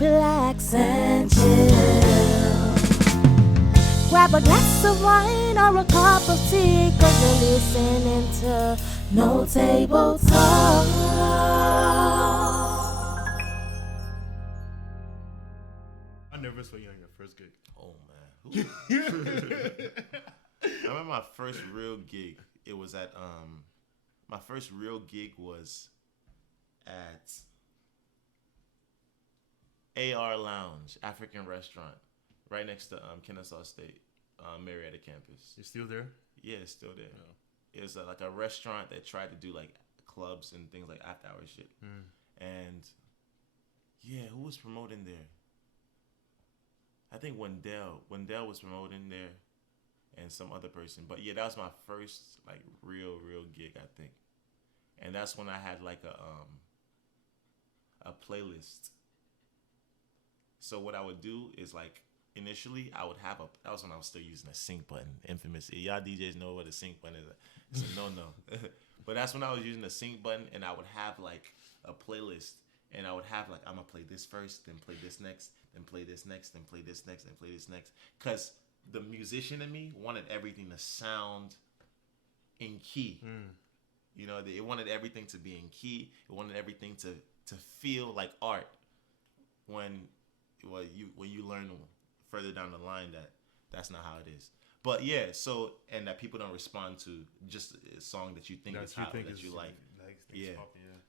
relax and chill. Grab a glass of wine or a cup of tea, cause you're listening to No Table Talk. I'm nervous when you're on your first gig. Oh man. I remember my first real gig. It was at my first real gig was at AR Lounge, African restaurant, right next to Kennesaw State, Marietta campus. You're still there? Yeah, it's still there. Yeah. It was like a restaurant that tried to do like clubs and things like after hours shit. And yeah, who was promoting there? I think Wendell was promoting there, and some other person. But yeah, that was my first like real gig, I think. And that's when I had like a playlist. So what I would do is like initially I would have that was when I was still using a sync button, infamous. Y'all DJs know what a sync button is. It's a no. But that's when I was using the sync button, and I would have like a playlist, and I would have like, I'm gonna play this first, then play this next, then play this next, then play this next, then play this next. Cause the musician in me wanted everything to sound in key. You know, it wanted everything to be in key. It wanted everything to feel like art. When you learn further down the line that's not how it is. But yeah, so, and that people don't respond to just a song that you think is hot, that you like. Yeah.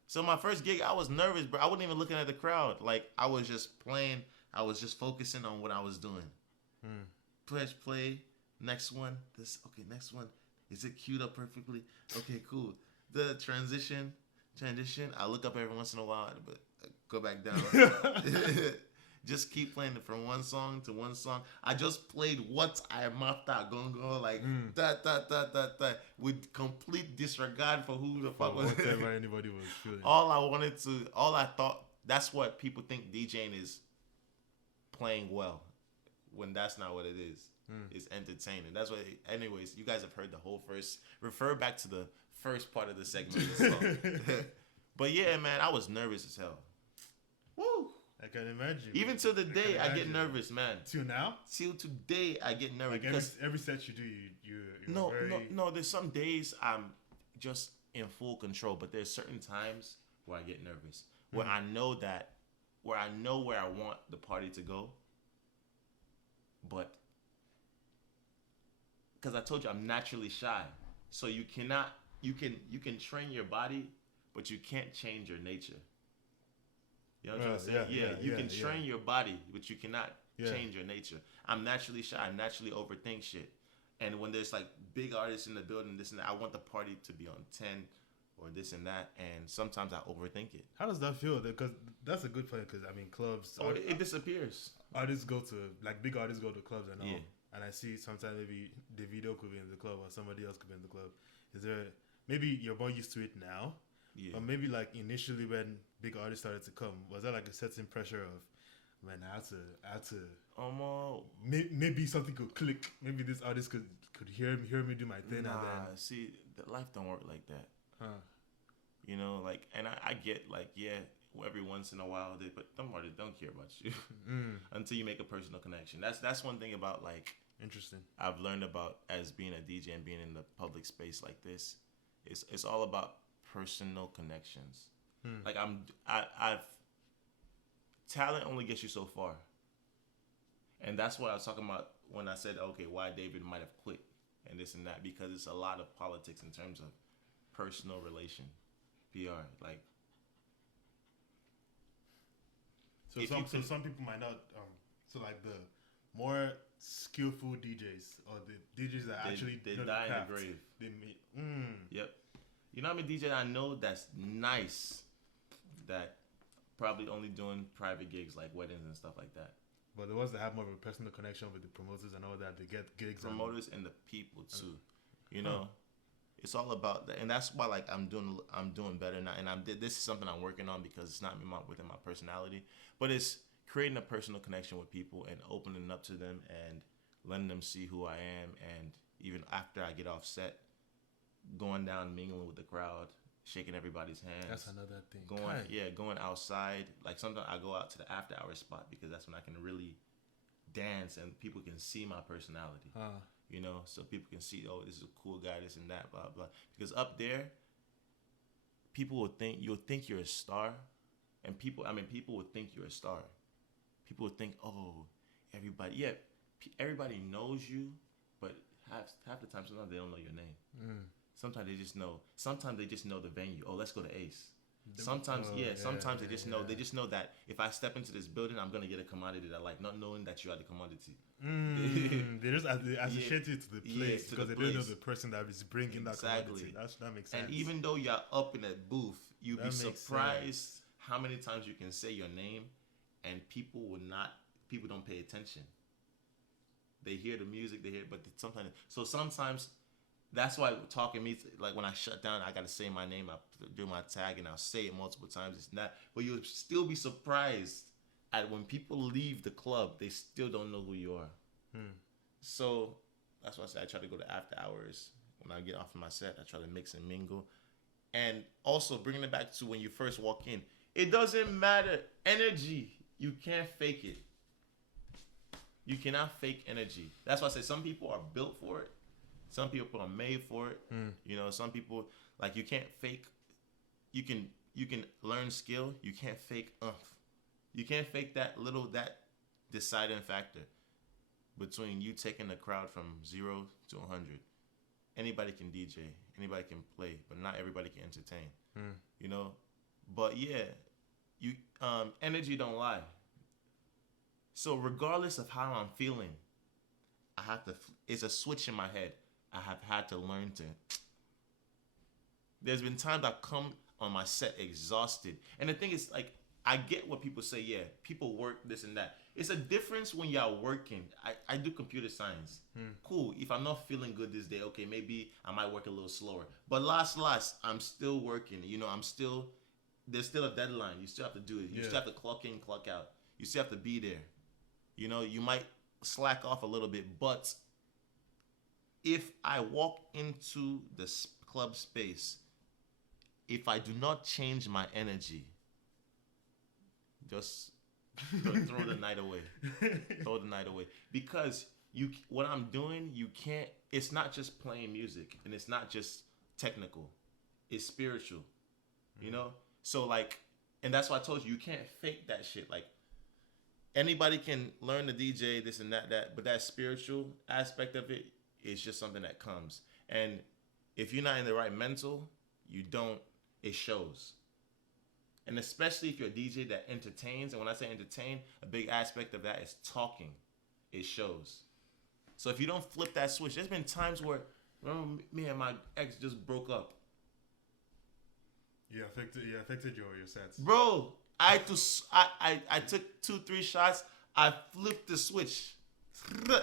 So my first gig, I was nervous, bro. I wasn't even looking at the crowd. Like, I was just playing. I was just focusing on what I was doing. Press play. Next one. Next one. Is it queued up perfectly? Okay, cool. The transition. I look up every once in a while, but go back down. Just keep playing it from one song to one song. I just played What I Mafta Gongo, like that with complete disregard for who the fuck was. Whatever anybody was feeling. All I thought, that's what people think DJing is, playing well, when that's not what it is. It's entertaining. That's what. Anyways, you guys have heard the whole first. Refer back to the first part of the segment. But yeah, man, I was nervous as hell. Woo! I can imagine. Even to the day, I get nervous, man. Till now? Till today, I get nervous. Like every set you do, you're no. There's some days I'm just in full control, but there's certain times where I get nervous, where I know where I want the party to go, but because I told you I'm naturally shy, so you can train your body, but you can't change your nature. You know what I'm saying? You can train your body, but you cannot change your nature. I'm naturally shy. I naturally overthink shit. And when there's like big artists in the building, this and that, I want the party to be on 10 or this and that. And sometimes I overthink it. How does that feel? Because that's a good point. Because I mean, clubs. It disappears. Artists go to, like, big artists go to clubs and all. Yeah. And I see sometimes maybe Davido could be in the club or somebody else could be in the club. Is there, maybe you're more used to it now? Yeah. Or maybe like initially when big artists started to come, was there like a certain pressure of, man, I had to maybe something could click. Maybe this artist could hear me do my thing. Nah, and then see, life don't work like that. Huh. You know, like, and I get like, yeah, every once in a while, but some artists don't care about you until you make a personal connection. That's one thing about, like, interesting. I've learned about as being a DJ and being in the public space like this. It's all about personal connections. Like I've talent only gets you so far, and that's what I was talking about when I said, okay, why David might have quit and this and that, because it's a lot of politics in terms of personal relation, PR. Like, so some people might not. So like the more skillful DJs or the DJs that they die in the grave. They meet. Yep. You know how many DJs I know that's nice, that probably only doing private gigs like weddings and stuff like that. But the ones that have more of a personal connection with the promoters and all that, they get gigs. Promoters and the people too. You know, it's all about that, and that's why like I'm doing better now. And this is something I'm working on because it's not within my personality, but it's creating a personal connection with people and opening up to them and letting them see who I am. And even after I get off set, going down, mingling with the crowd, shaking everybody's hands. That's another thing. Going outside. Like sometimes I go out to the after hour spot because that's when I can really dance and people can see my personality. You know, so people can see, oh, this is a cool guy, this and that, blah blah. Because up there, you'll think you're a star, and people would think you're a star. People would think, oh, everybody knows you, but half the time sometimes they don't know your name. Sometimes they just know. Sometimes they just know the venue. Oh, let's go to Ace. Sometimes they just know. They just know that if I step into this building, I'm gonna get a commodity that I like, not knowing that you are the commodity. They just associate it to the place because they don't know the person that is bringing that commodity. That makes sense. And even though you're up in a booth, you'll be surprised how many times you can say your name, and people don't pay attention. They hear the music, but sometimes. That's why talking means, like when I shut down, I got to say my name. I do my tag and I'll say it multiple times. It's not, but you'll still be surprised at when people leave the club, they still don't know who you are. So that's why I say I try to go to after hours. When I get off of my set, I try to mix and mingle. And also bringing it back to when you first walk in, it doesn't matter. Energy, you can't fake it. You cannot fake energy. That's why I say some people are built for it. Some people are made for it. You know, some people, like, you can't fake. You can learn skill. You can't fake You can't fake that deciding factor between you taking the crowd from 0 to 100. Anybody can DJ. Anybody can play, but not everybody can entertain. You know? But yeah, energy don't lie. So regardless of how I'm feeling, it's a switch in my head. I have had to learn to. There's been times I come on my set exhausted. And the thing is, like, I get what people say, people work this and that. It's a difference when you're working. I do computer science. Cool. If I'm not feeling good this day, okay, maybe I might work a little slower. But last, I'm still working. You know, there's still a deadline. You still have to do it. You still have to clock in, clock out. You still have to be there. You know, you might slack off a little bit, but if I walk into the club space, if I do not change my energy, just throw the night away. Throw the night away. Because what I'm doing, it's not just playing music, and it's not just technical. It's spiritual. You know? So, like, and that's why I told you can't fake that shit. Like, anybody can learn to DJ, this and that, but that spiritual aspect of it, it's just something that comes. And if you're not in the right mental, it shows. And especially if you're a DJ that entertains, and when I say entertain, a big aspect of that is talking. It shows. So if you don't flip that switch, there's been times where, remember, me and my ex just broke up. Yeah, affected your sets. Bro, I took 2-3 shots, I flipped the switch. Because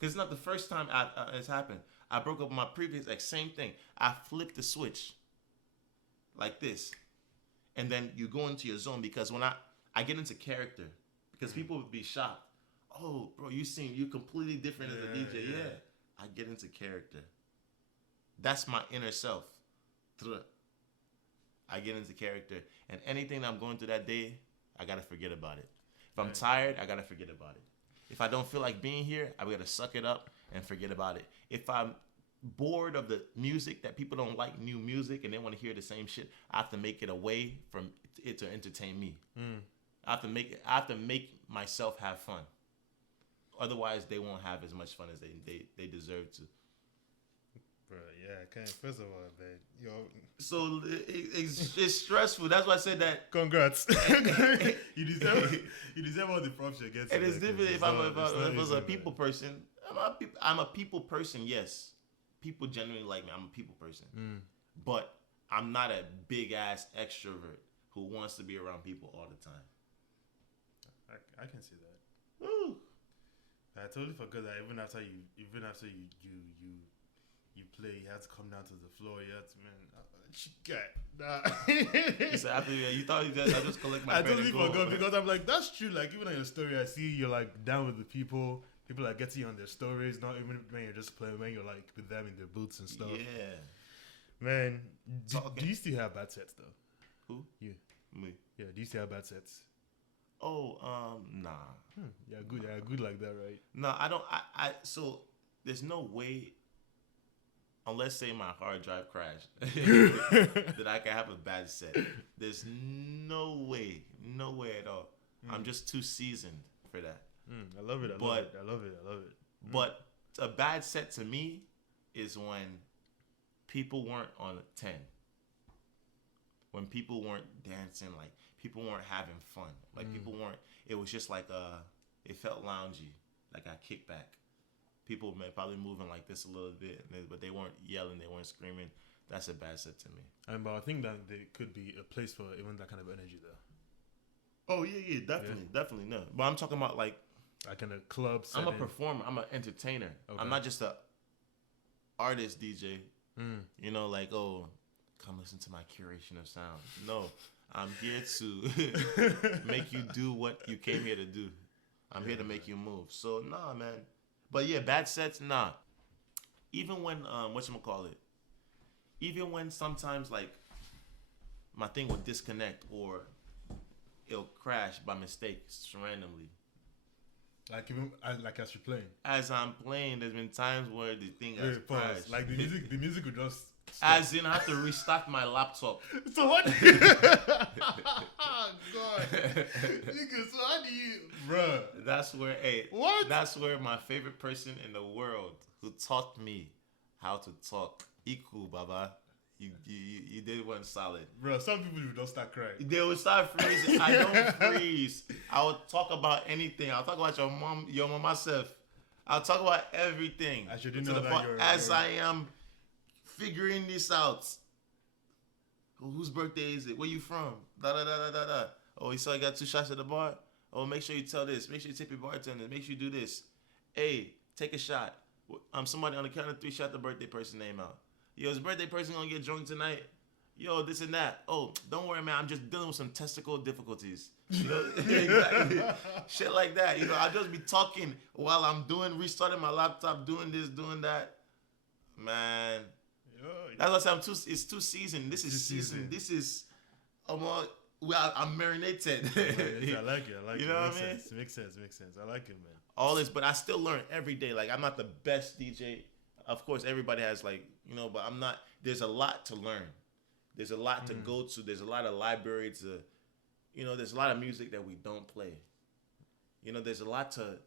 it's not the first time it's happened. I broke up with my previous ex, same thing. I flipped the switch like this. And then you go into your zone, because when I get into character, because people would be shocked. Oh, bro, you completely different as a DJ. Yeah. I get into character. That's my inner self. I get into character. And anything I'm going through that day, I got to forget about it. If I'm tired, I got to forget about it. If I don't feel like being here, I got to suck it up and forget about it. If I'm bored of the music, that people don't like new music and they want to hear the same shit, I have to make it away from it to entertain me. I have to make myself have fun. Otherwise, they won't have as much fun as they deserve to. Bro, yeah, first of all, man, so it's stressful. That's why I said that. Congrats. you deserve all the props you get. And it's different if I was a people person. I'm a people person, yes. People genuinely like me. I'm a people person. But I'm not a big ass extrovert who wants to be around people all the time. I can see that. Woo. I totally forgot that even after you play, you have to come down to the floor. You have to, You said after you thought I just collect my. I totally forgot, because I'm like, that's true. Like, even on your story, I see you're like down with the people. People are getting on their stories, not even when you're just playing, when you're like with them in their booths and stuff. Yeah. Man, do you still have bad sets though? Who? You. Me. Yeah. Do you still have bad sets? Oh, nah. Yeah, good. Yeah, good like that, right? No, I don't. So there's no way, unless say my hard drive crashed, that I can have a bad set. There's no way at all. I'm just too seasoned for that. I love it. I love it. But a bad set to me is when people weren't on 10. When people weren't dancing, like people weren't having fun. Like people weren't, it was just like it felt loungy, like I kicked back. People probably moving like this a little bit, but they weren't yelling, they weren't screaming. That's a bad set to me. But I think that there could be a place for even that kind of energy though. Oh yeah, definitely no. But I'm talking about like in a club setting. I'm a performer, I'm an entertainer. Okay. I'm not just a artist DJ. You know, like, oh, come listen to my curation of sound. No, I'm here to make you do what you came here to do. I'm here to make you move. So nah, man. But yeah, bad sets, nah. Even when whatchamacallit, even when sometimes like my thing will disconnect or it'll crash by mistake randomly. Like even as you're playing. As I'm playing, there's been times where the thing has crashed. Like the music would just stop. As in I have to restart my laptop. So what? God. Nigga, so how do you, bruh? That's where my favorite person in the world who taught me how to talk, Iku Baba. You did one solid. Bro, some people would don't start crying. They would start freezing. I don't freeze. I would talk about anything. I'll talk about your mom myself. I'll talk about everything. I should know that as I am figuring this out. Whose birthday is it? Where you from? Da da da da da da. Oh, you saw I got 2 shots at the bar? Oh, make sure you tell this. Make sure you tip your bartender. Make sure you do this. Hey, take a shot. Somebody on the count of 3 shout the birthday person name out. Yo, is birthday person gonna get drunk tonight? Yo, this and that. Oh, don't worry, man. I'm just dealing with some testicle difficulties. You know, exactly. Shit like that. You know, I'll just be talking while I'm restarting my laptop, doing this, doing that. Man, that's what I'm saying. It's too seasoned. This is seasoned. This is, I'm marinated. I like it. You know what I mean? It makes sense. I like it, man. All this, but I still learn every day. Like, I'm not the best DJ. Of course, everybody has like, you know, but I'm not. There's a lot to learn. There's a lot to go to. There's a lot of libraries to, you know, there's a lot of music that we don't play. You know, there's a lot to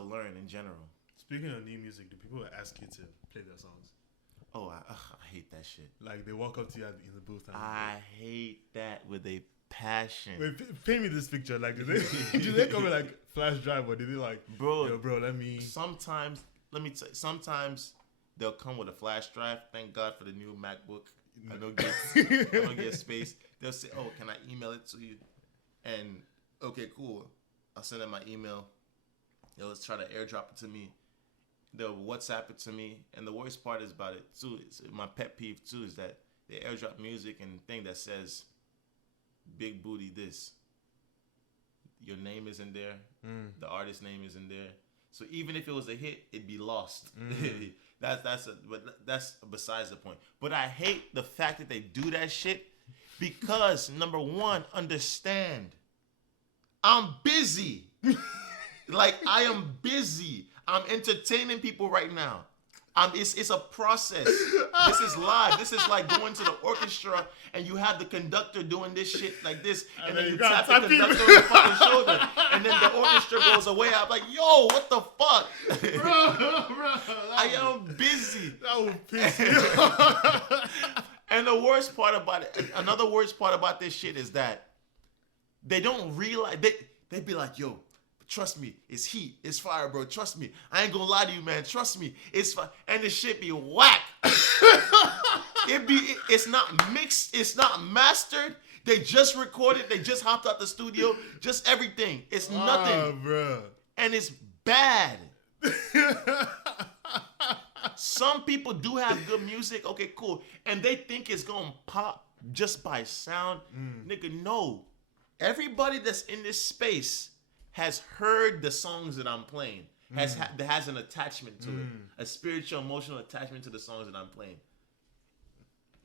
learn in general. Speaking of new music, do people ask you to play their songs? Oh, I hate that shit. Like they walk up to you in the booth. I hate that with a passion. Wait, paint me this picture. Like, do they come with like flash drive or do they like, bro, let me? Sometimes, let me tell you, sometimes they'll come with a flash drive. Thank God for the new MacBook. I don't get space. They'll say, oh, can I email it to you? And okay, cool. I'll send them my email. They'll try to airdrop it to me. They'll WhatsApp it to me. And the worst part is about it too, my pet peeve too, is that they airdrop music and thing that says big booty this. Your name isn't there. The artist name isn't there. So even if it was a hit, it'd be lost. That's besides the point. But I hate the fact that they do that shit because number one, understand, I'm busy. Like I am busy. I'm entertaining people right now. It's a process. This is live. This is like going to the orchestra and you have the conductor doing this shit like this, and then you tap the conductor on the fucking shoulder, and then the orchestra goes away. I'm like, yo, what the fuck? Bro, I am busy. That would piss me off. And the worst part about it, another worst part about this shit is that they don't realize, they be like, yo, trust me, it's heat, it's fire, bro. Trust me, I ain't gonna lie to you, man. Trust me, it's fire. And the shit be whack. It's not mixed, it's not mastered. They just recorded, they just hopped out the studio, just everything. It's nothing, bro. And it's bad. Some people do have good music, okay, cool, and they think it's gonna pop just by sound. Nigga, no. Everybody that's in this space has heard the songs that I'm playing, that has an attachment to it, a spiritual, emotional attachment to the songs that I'm playing.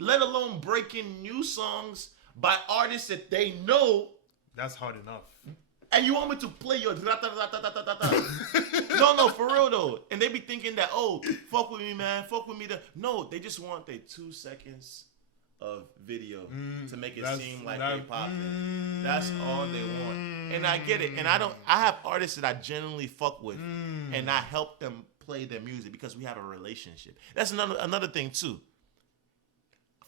let alone breaking new songs by artists that they know. That's hard enough. And you want me to play your No, for real though. And they be thinking that, oh, fuck with me, man, fuck with me. No, they just want their 2 seconds of video to make it seem like they popping. That's all they want. And I get it. And I have artists that I genuinely fuck with, and I help them play their music because we have a relationship. That's another thing too.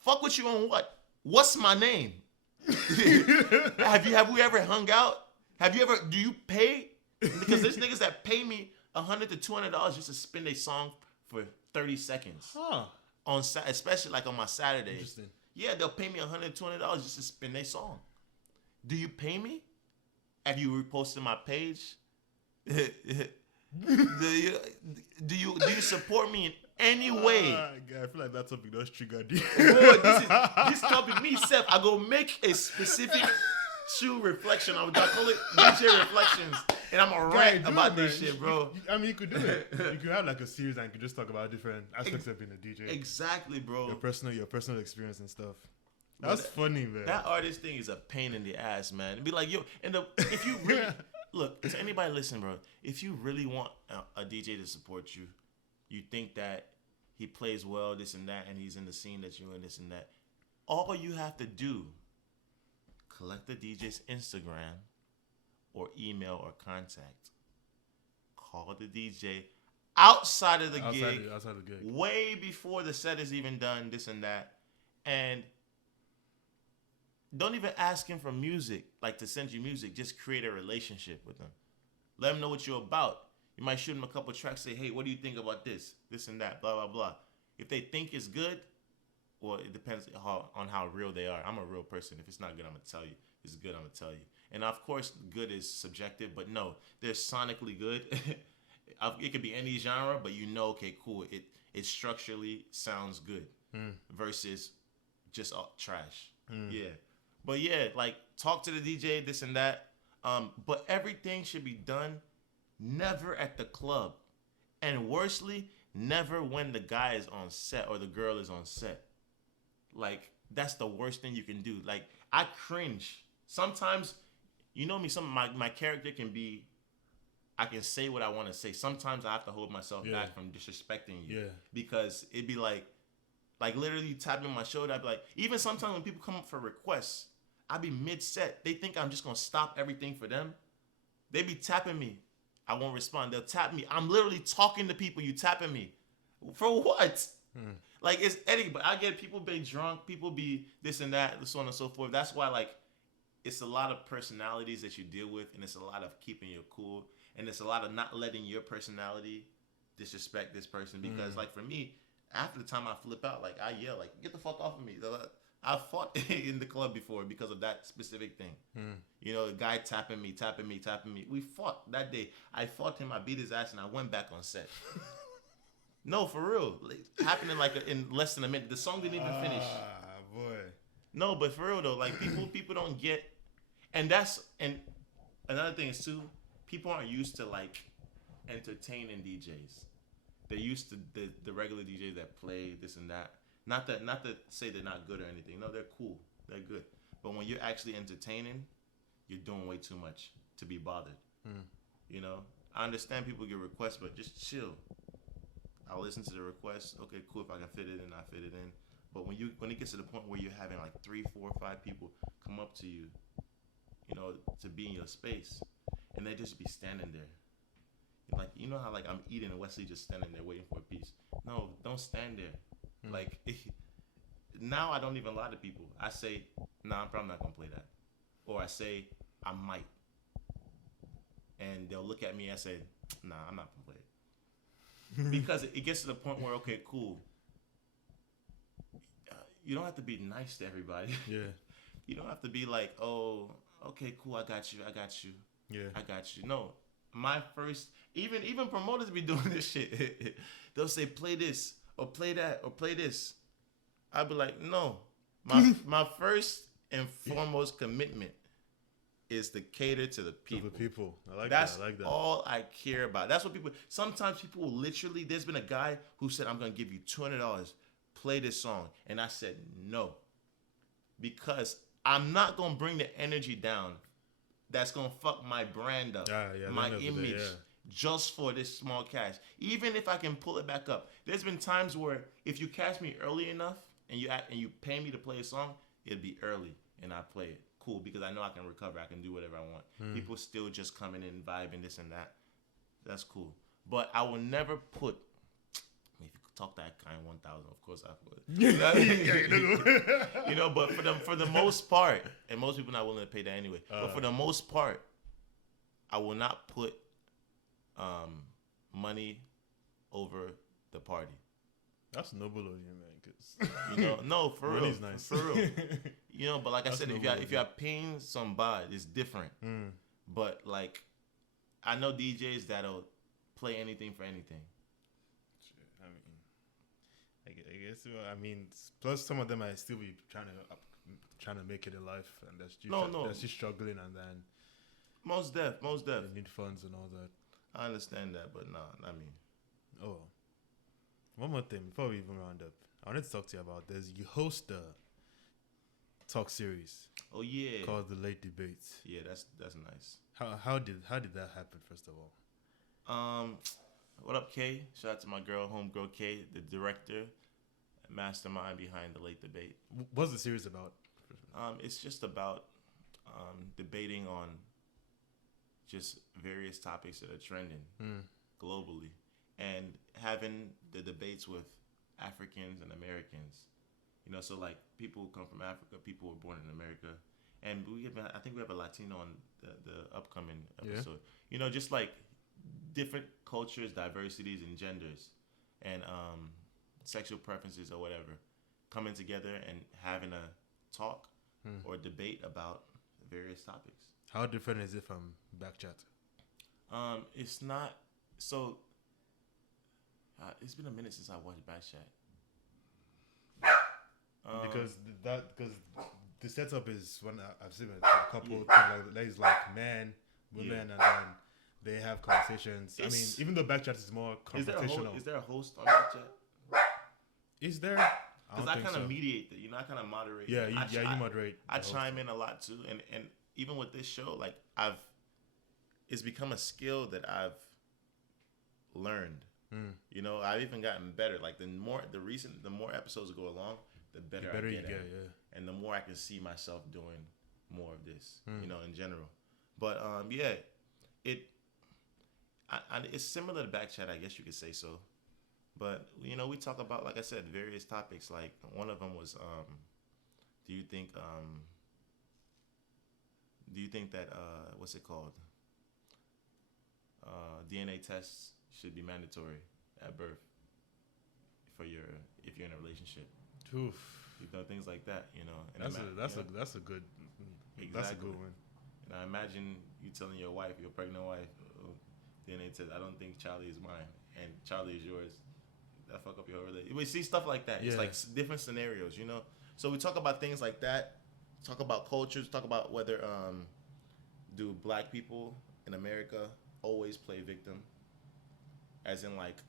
Fuck with you on what? What's my name? Have we ever hung out? Do you pay? Because there's niggas that pay me $100 to $200 just to spin a song for 30 seconds. Especially like on my Saturdays. Interesting. Yeah, they'll pay me $100 to $200 just to spin their song. Do you pay me? Have you reposted my page? do you support me in any way? I feel like that topic does trigger you. This topic, me, Seth, I go make a specific Chu reflection. I call it DJ reflections, and I'm gonna rant about this shit, bro. You could do it. You could have like a series and you could just talk about different aspects of being a DJ. Exactly, bro. Your personal experience and stuff. That's funny, man. That artist thing is a pain in the ass, man. It'd be like, yo, if you really look to anybody listen, bro. If you really want a DJ to support you, you think that he plays well, this and that, and he's in the scene that you're in, this and that. All you have to do. Collect the DJ's Instagram or email or contact. Call the DJ outside of the gig, way before the set is even done, this and that. And don't even ask him for music, like to send you music. Just create a relationship with him. Let him know what you're about. You might shoot him a couple tracks, say, hey, what do you think about this and that, blah, blah, blah. If they think it's good, well, it depends on how real they are. I'm a real person. If it's not good, I'm going to tell you. If it's good, I'm going to tell you. And of course, good is subjective, but no, they're sonically good. It could be any genre, but you know, okay, cool. It structurally sounds good versus just trash. Yeah. But yeah, like talk to the DJ, this and that. But everything should be done never at the club. And worstly, never when the guy is on set or the girl is on set. Like, that's the worst thing you can do. Like, I cringe. Sometimes, you know me, my character can be, I can say what I want to say. Sometimes I have to hold myself back from disrespecting you. Yeah. Because it'd be like literally tapping my shoulder. I'd be like, even sometimes when people come up for requests, I'd be mid-set. They think I'm just going to stop everything for them. They be tapping me. I won't respond. They'll tap me. I'm literally talking to people. You tapping me. For what? Like, it's Eddie, but I get people be drunk, people be this and that, so on and so forth. That's why, like, it's a lot of personalities that you deal with, and it's a lot of keeping you cool, and it's a lot of not letting your personality disrespect this person. Because, like, for me, after the time I flip out, like, I yell, like, get the fuck off of me. I fought in the club before because of that specific thing. You know, the guy tapping me. We fought that day. I fought him, I beat his ass, and I went back on set. No, for real. Happening like in less than a minute. The song didn't even finish. Boy. No, but for real though, like people don't get, and another thing is too, people aren't used to like entertaining DJs. They're used to the regular DJs that play this and that. Not to say they're not good or anything. No, they're cool. They're good. But when you're actually entertaining, you're doing way too much to be bothered. You know, I understand people get requests, but just chill. I'll listen to the request. Okay, cool. If I can fit it in, I fit it in. But when it gets to the point where you're having like 3, 4, 5 people come up to you, you know, to be in your space, and they just be standing there. Like, you know how like I'm eating and Wesley just standing there waiting for a piece. No, don't stand there. Like, now I don't even lie to people. I say, nah, I'm probably not gonna play that, or I say I might, and they'll look at me and say, nah, I'm not gonna play it. Because it gets to the point where, okay, cool. You don't have to be nice to everybody. Yeah. You don't have to be like, oh, okay, cool, I got you. Yeah. I got you. No. My first, even promoters be doing this shit. They'll say, play this, or play that, or play this. I'll be like, no. My first and foremost commitment is to cater to the people. To the people. I like That's that. I like that. all I care about. That's what people, sometimes people will literally, there's been a guy who said, I'm going to give you $200 play this song. And I said no. Because I'm not going to bring the energy down that's going to fuck my brand up, my image, just for this small cash. Even if I can pull it back up. There's been times where if you catch me early enough and you pay me to play a song, it'll be early and I play it. Cool, because I know I can recover. I can do whatever I want. People still just coming in, vibing, this and that. That's cool. But I will never put... I mean, if you could talk that kind 1,000, of course I would. You know, but for the most part, and most people not willing to pay that anyway. But for the most part, I will not put money over the party. That's noble of you, man. Cause you know, no, for real, money's nice. For real. You know, but like That's I said, if you're paying somebody, it's different. But like, I know DJs that'll play anything for anything. I guess. I mean, plus some of them might still be trying to make it in life, and that's just struggling, and then most def. They need funds and all that. I understand that, but nah, I mean, oh, one more thing before we even round up, I wanted to talk to you about this. You host a talk series. Oh yeah, called The Late Debates. Yeah, that's nice. How did that happen? First of all, what up, Kay? Shout out to my girl, homegirl Kay, the director, mastermind behind The Late Debate. What's the series about? It's just about debating on just various topics that are trending globally, and having the debates with Africans and Americans. You know, so like people who come from Africa, people who were born in America, and I think we have a Latino on the upcoming episode. Yeah. You know, just like different cultures, diversities, and genders, and sexual preferences or whatever, coming together and having a talk or debate about various topics. How different is it from Backchat? It's not so. It's been a minute since I watched Backchat. Because the setup is when I've seen a couple things like man, women, and then they have conversations. I mean, even though Backchat is more confrontational. Is there a host on Backchat? Is there? Because I kind of mediate it. You know, I kind of moderate. Yeah, you moderate. I chime in a lot too, and even with this show, like it's become a skill that I've learned. You know, I've even gotten better. Like the more episodes go along, the better I get at it. Yeah. And the more I can see myself doing more of this, you know, in general. But it's similar to Backchat, I guess you could say so. But you know, we talk about, like I said, various topics. Like one of them was, do you think that what's it called? DNA tests should be mandatory at birth if you're in a relationship. Oof. You know, things like that. You know, and that's a good one. And I imagine you telling your wife, your pregnant wife, DNA test, I don't think Charlie is mine, and Charlie is yours. That fuck up your relationship. We see stuff like that. Yeah. It's like different scenarios, you know. So we talk about things like that. Talk about cultures. Talk about whether do black people in America always play victim, as in like,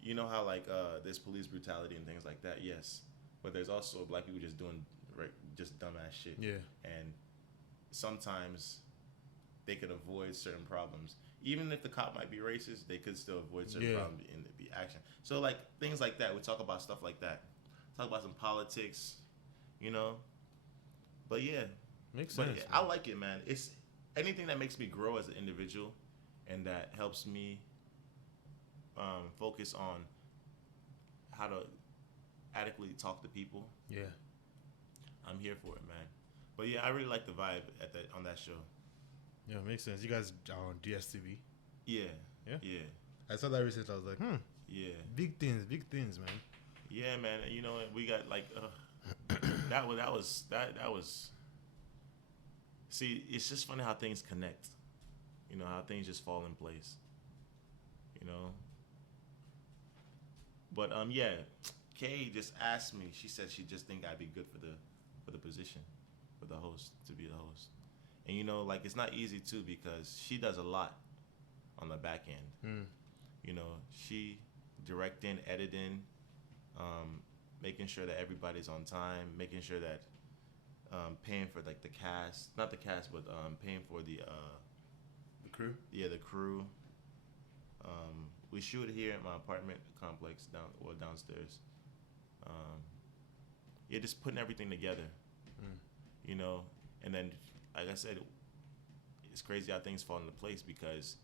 you know how like there's police brutality and things like that. Yes, but there's also black people just doing just dumbass shit. Yeah, and sometimes they could avoid certain problems. Even if the cop might be racist, they could still avoid certain problems in the action. So like things like that, we talk about stuff like that. Talk about some politics, you know. But yeah, makes sense. I like it, man. It's anything that makes me grow as an individual, and that helps me focus on how to adequately talk to people. Yeah, I'm here for it, man. But yeah, I really like the vibe on that show. Yeah, makes sense. You guys are on DSTV. Yeah. I saw that recently. I was like, yeah, big things, man. Yeah, man. You know, we got like that was. See, it's just funny how things connect. You know, how things just fall in place. You know. But yeah, Kay just asked me. She said she just think I'd be good for the position, for the host, to be the host. And you know, like it's not easy too, because she does a lot on the back end. You know, she directing, editing, Making sure that everybody's on time, making sure that paying for like the cast, not the cast, but paying for the crew. Yeah, the crew. We shoot here at my apartment complex downstairs. Yeah, just putting everything together, you know. And then, like I said, it's crazy how things fall into place because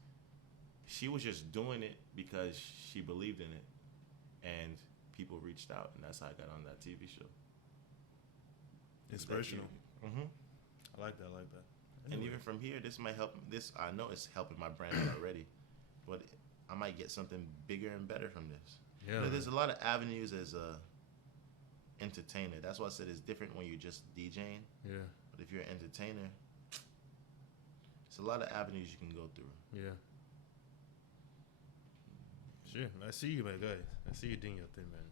she was just doing it because she believed in it, and people reached out, and that's how I got on that TV show. Inspirational. Mm-hmm. I like that. Anyway. And even from here, this might help. This I know it's helping my brand already, but I might get something bigger and better from this. Yeah. You know, there's a lot of avenues as a entertainer. That's why I said it's different when you're just DJing. Yeah. But if you're an entertainer, it's a lot of avenues you can go through. Yeah. Sure. I see you, my guy. I see you doing your thing, man.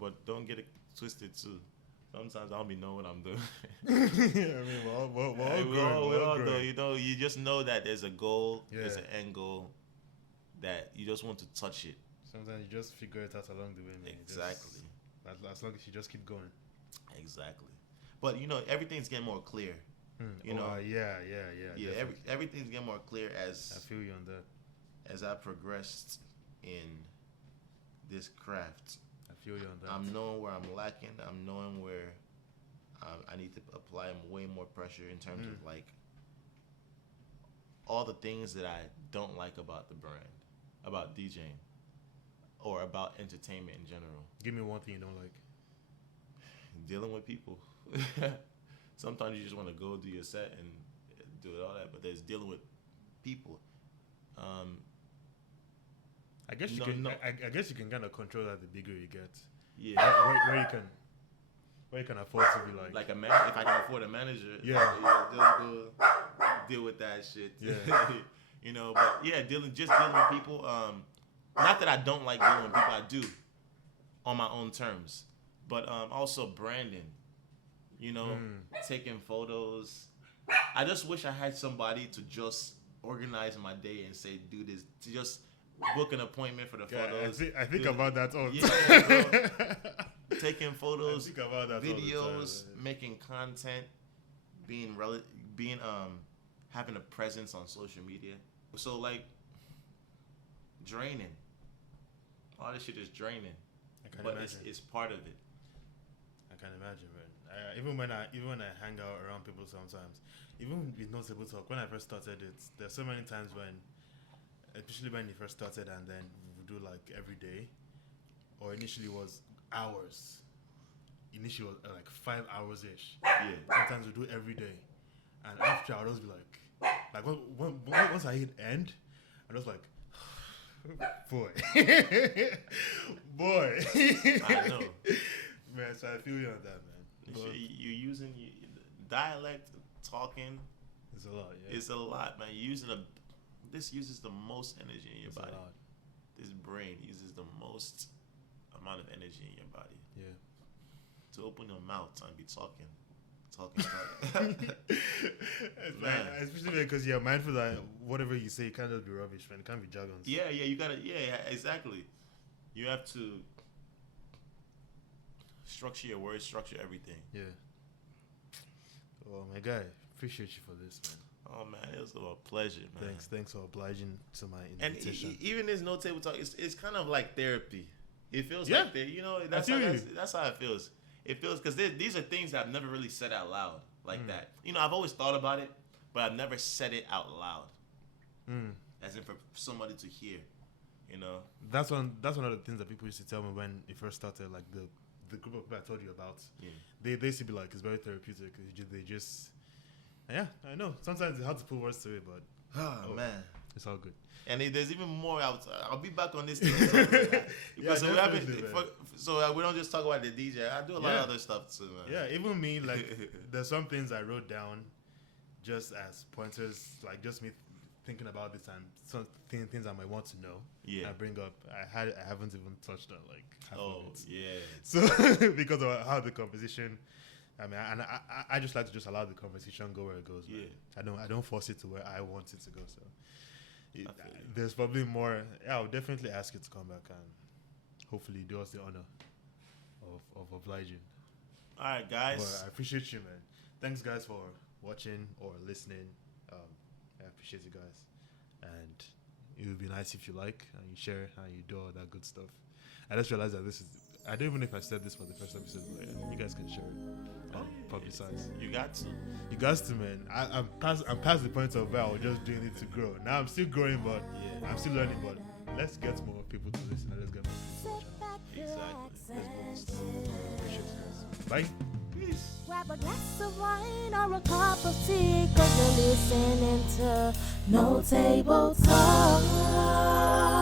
But don't get it twisted too. Sometimes I don't be know what I'm doing. I mean, we're all growing. You know, you just know that there's a goal, yeah. There's an end goal, that you just want to touch it. Sometimes you just figure it out along the way, man. Exactly. As long as you just keep going. Exactly. But you know, everything's getting more clear. You know. Yeah. Everything's getting more clear as I feel you on that. As I progressed in this craft. I feel you on that. I'm knowing where I'm lacking. I'm knowing where I need to apply way more pressure in terms of like all the things that I don't like about the brand, about DJing, or about entertainment in general. Give me one thing you don't like. Dealing with people. Sometimes you just want to go do your set and do all that, but there's dealing with people. I guess you can. I guess you can kind of control that the bigger you get. Yeah. Where you can afford to be like a man. If I can afford a manager, yeah, deal with that shit. Yeah. You know, but yeah, dealing with people. Not that I don't like dealing with people. I do, on my own terms. But also branding. You know, taking photos. I just wish I had somebody to just organize my day and say, do this. To just book an appointment for the photos. I think about that all the time. Bro. Taking photos, I think about that videos, all the time, making content, having a presence on social media. So like draining. All this shit is draining. But it's part of it. I can imagine, man. Even when I hang out around people sometimes, even with no table talk, when I first started it, there's so many times when, especially when you first started, and then we do like every day, or initially was hours. Initially was like 5 hours ish. Yeah. Sometimes we do every day, and after I'll just be like once I hit end, I'm just like, boy. I know. Man, so I feel you on that, man. You're using dialect, talking. It's a lot, yeah. It's a lot, man. This uses the most energy in your body. This brain uses the most amount of energy in your body. Yeah. To open your mouth and be talking. Man. Especially because you're mindful that whatever you say can't just be rubbish, man. It can't be jargons. Yeah, you gotta. Yeah, exactly. You have to structure your words, structure everything. Yeah. Well, my guy, appreciate you for this, man. Oh man, it was a pleasure, man. Thanks for obliging to my invitation. And even this no table talk, it's kind of like therapy. It feels like that, you know. That's how it feels. It feels because these are things that I've never really said out loud like that. You know, I've always thought about it, but I've never said it out loud, as in for somebody to hear. You know, that's one of the things that people used to tell me when it first started. Like the group of people I told you about, they used to be like, it's very therapeutic. They just yeah, I know. Sometimes it's hard to put words to it, but man, it's all good. And there's even more. I'll be back on this thing. So we don't just talk about the DJ. I do a lot of other stuff too, man. Yeah, even me, like there's some things I wrote down just as pointers, like just me thinking about this and some things I might want to know. Yeah, I bring up. I haven't even touched on like half of it. Yeah. So because of how the conversation, I mean, and I just like to just allow the conversation go where it goes. Man. I don't force it to where I want it to go. So there's probably more. Yeah, I'll definitely ask you to come back and hopefully do us the honor of obliging. All right, guys. But I appreciate you, man. Thanks, guys, for watching or listening. I appreciate you guys, and it would be nice if you like and you share and you do all that good stuff. I just realized that this is. I don't even know if I said this for the first episode, but you guys can share it and publicize. You got to. You guys to, man. I'm past the point of where I was just doing it to grow. Now I'm still growing, but I'm still learning. But let's get more people to listen and let's get more people to watch. Exactly. Let's go. Appreciate you guys. Bye. Peace. Grab a glass of wine or a cup of tea, 'cause you're listening to No Table Talk.